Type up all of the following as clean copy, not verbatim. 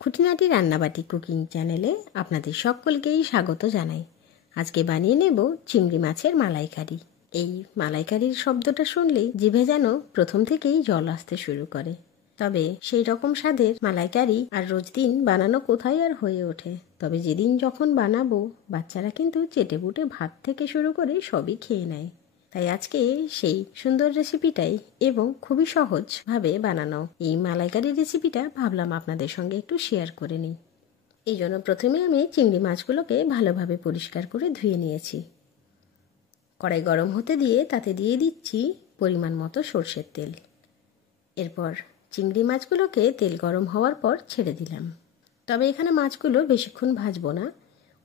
খুঁটিনাটি রান্নাবাটি কুকিং চ্যানেলে আপনাদের সকলকেই স্বাগত জানাই। আজকে বানিয়ে নেব চিংড়ি মাছের মালাইকারি। এই মালাইকারির শব্দটা শুনলেই জিভে যেন প্রথম থেকেই জল আসতে শুরু করে। তবে সেই রকম স্বাদের মালাইকারি আর রোজ দিন বানানো কোথায় আর হয়ে ওঠে। তবে যেদিন যখন বানাবো বাচ্চারা কিন্তু চেটেপুটে ভাত থেকে শুরু করে সবই খেয়ে নেয়। তাই আজকে সেই সুন্দর রেসিপিটাই এবং খুবই সহজভাবে বানানো এই মালাইকারি রেসিপিটা ভাবলাম আপনাদের সঙ্গে একটু শেয়ার করে নিই। এই জন্য প্রথমে আমি চিংড়ি মাছগুলোকে ভালোভাবে পরিষ্কার করে ধুয়ে নিয়েছি। কড়াই গরম হতে দিয়ে তাতে দিয়ে দিচ্ছি পরিমাণ মতো সরষের তেল। এরপর চিংড়ি মাছগুলোকে তেল গরম হওয়ার পর ছেড়ে দিলাম। তবে এখানে মাছগুলো বেশিক্ষণ ভাজবো না,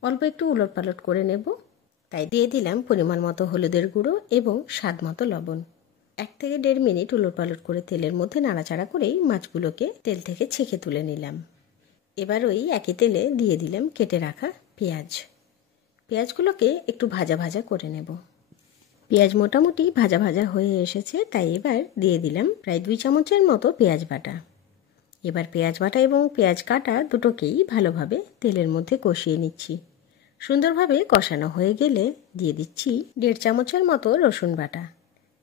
অল্প একটু উলটপালট করে নেব। তাই দিয়ে দিলাম পরিমাণ মতো হলুদের গুঁড়ো এবং স্বাদ মতো লবণ। 1 থেকে 1.5 মিনিট উলটপালট করে তেলের মধ্যে নাড়াচাড়া করেই মাছগুলোকে তেল থেকে ছেঁকে তুলে নিলাম। এবার ওই একই তেলে দিয়ে দিলাম কেটে রাখা পেঁয়াজগুলোকে একটু ভাজা ভাজা করে নেব। পেঁয়াজ মোটামুটি ভাজা ভাজা হয়ে এসেছে, তাই এবার দিয়ে দিলাম প্রায় 2 চামচের মতো পেঁয়াজ বাটা। এবার পেঁয়াজ বাটা এবং পেঁয়াজ কাটা দুটোকেই ভালোভাবে তেলের মধ্যে কষিয়ে নিচ্ছি। সুন্দরভাবে কষানো হয়ে গেলে দিয়ে দিচ্ছি 1.5 চামচের মতো রসুন বাটা।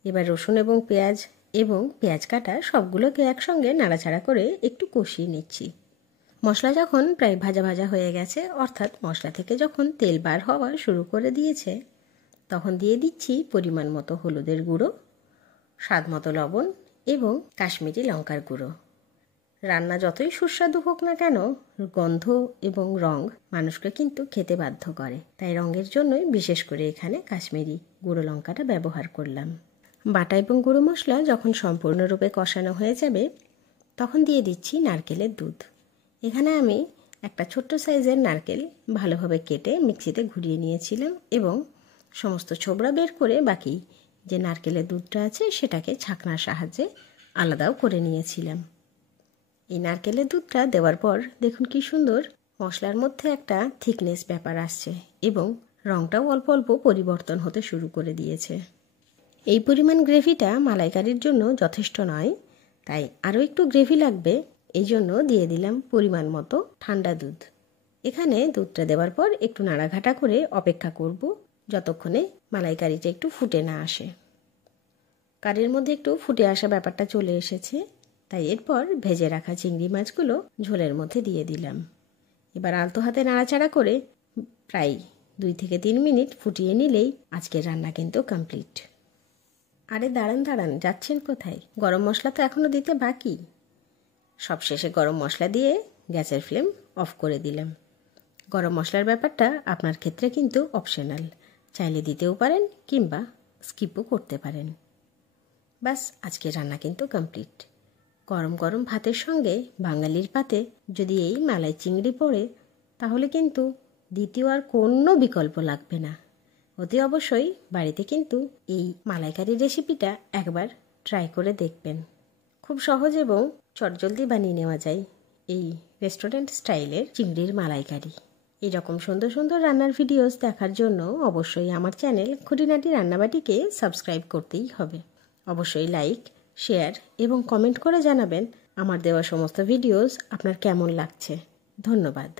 এবার রসুন এবং পেঁয়াজ কাটা সবগুলোকে একসঙ্গে নাড়াচাড়া করে একটু কষিয়ে নিচ্ছি। মশলা যখন প্রায় ভাজা ভাজা হয়ে গেছে, অর্থাৎ মশলা থেকে যখন তেল বার হওয়া শুরু করে দিয়েছে, তখন দিয়ে দিচ্ছি পরিমাণ মতো হলুদের গুঁড়ো, স্বাদ মতো লবণ এবং কাশ্মীরি লঙ্কার গুঁড়ো। রান্না যতই সুস্বাদু হোক না কেন, গন্ধ এবং রং মানুষকে কিন্তু খেতে বাধ্য করে। তাই রঙের জন্যই বিশেষ করে এখানে কাশ্মীরি গুঁড়ো লঙ্কাটা ব্যবহার করলাম। বাটা এবং গুঁড়ো মশলা যখন সম্পূর্ণরূপে কষানো হয়ে যাবে, তখন দিয়ে দিচ্ছি নারকেলের দুধ। এখানে আমি একটা ছোট্ট সাইজের নারকেল ভালোভাবে কেটে মিক্সিতে ঘুরিয়ে নিয়েছিলাম এবং সমস্ত ছোবড়া বের করে বাকি যে নারকেলের দুধটা আছে সেটাকে ছাঁকনার সাহায্যে আলাদাও করে নিয়েছিলাম। এই নারকেলের দুধটা দেওয়ার পর দেখুন কি সুন্দর মশলার মধ্যে একটা থিকনেস ব্যাপার আসছে এবং রঙটাও অল্প অল্প পরিবর্তন হতে শুরু করে দিয়েছে। এই পরিমাণ গ্রেভিটা মালাইকারির জন্য যথেষ্ট নয়, তাই আরও একটু গ্রেভি লাগবে। এই জন্য দিয়ে দিলাম পরিমাণ মতো ঠান্ডা দুধ। এখানে দুধটা দেওয়ার পর একটু নাড়াঘাটা করে অপেক্ষা করব যতক্ষণে মালাইকারিটা একটু ফুটে না আসে। কারির মধ্যে একটু ফুটে আসা ব্যাপারটা চলে এসেছে, তাই এরপর ভেজে রাখা চিংড়ি মাছগুলো ঝোলের মধ্যে দিয়ে দিলাম। এবার আলতো হাতে নাড়াচাড়া করে প্রায় 2 থেকে 3 মিনিট ফুটিয়ে নিলেই আজকের রান্না কিন্তু কমপ্লিট। আরে দাঁড়ান, যাচ্ছেন কোথায়? গরম মশলা তো এখনও দিতে বাকি। সবশেষে গরম মশলা দিয়ে গ্যাসের ফ্লেম অফ করে দিলাম। গরম মশলার ব্যাপারটা আপনার ক্ষেত্রে কিন্তু অপশনাল, চাইলে দিতেও পারেন কিংবা স্কিপও করতে পারেন। ব্যাস, আজকের রান্না কিন্তু কমপ্লিট। গরম গরম ভাতের সঙ্গে বাঙালির পাতে যদি এই মালাই চিংড়ি পড়ে, তাহলে কিন্তু দ্বিতীয় আর কোনো বিকল্প লাগবে না। অতি অবশ্যই বাড়িতে কিন্তু এই মালাইকারি রেসিপিটা একবার ট্রাই করে দেখবেন। খুব সহজ এবং চটজলদি বানিয়ে নেওয়া যায় এই রেস্টুরেন্ট স্টাইলের চিংড়ির মালাইকারি। এইরকম সুন্দর সুন্দর রান্নার ভিডিওস দেখার জন্য অবশ্যই আমার চ্যানেল খুঁটিনাটি রান্নাবাটিকে সাবস্ক্রাইব করতেই হবে। অবশ্যই লাইক, শেয়ার এবং কমেন্ট করে জানাবেন আমার দেওয়া সমস্ত ভিডিওস আপনার কেমন লাগছে। ধন্যবাদ।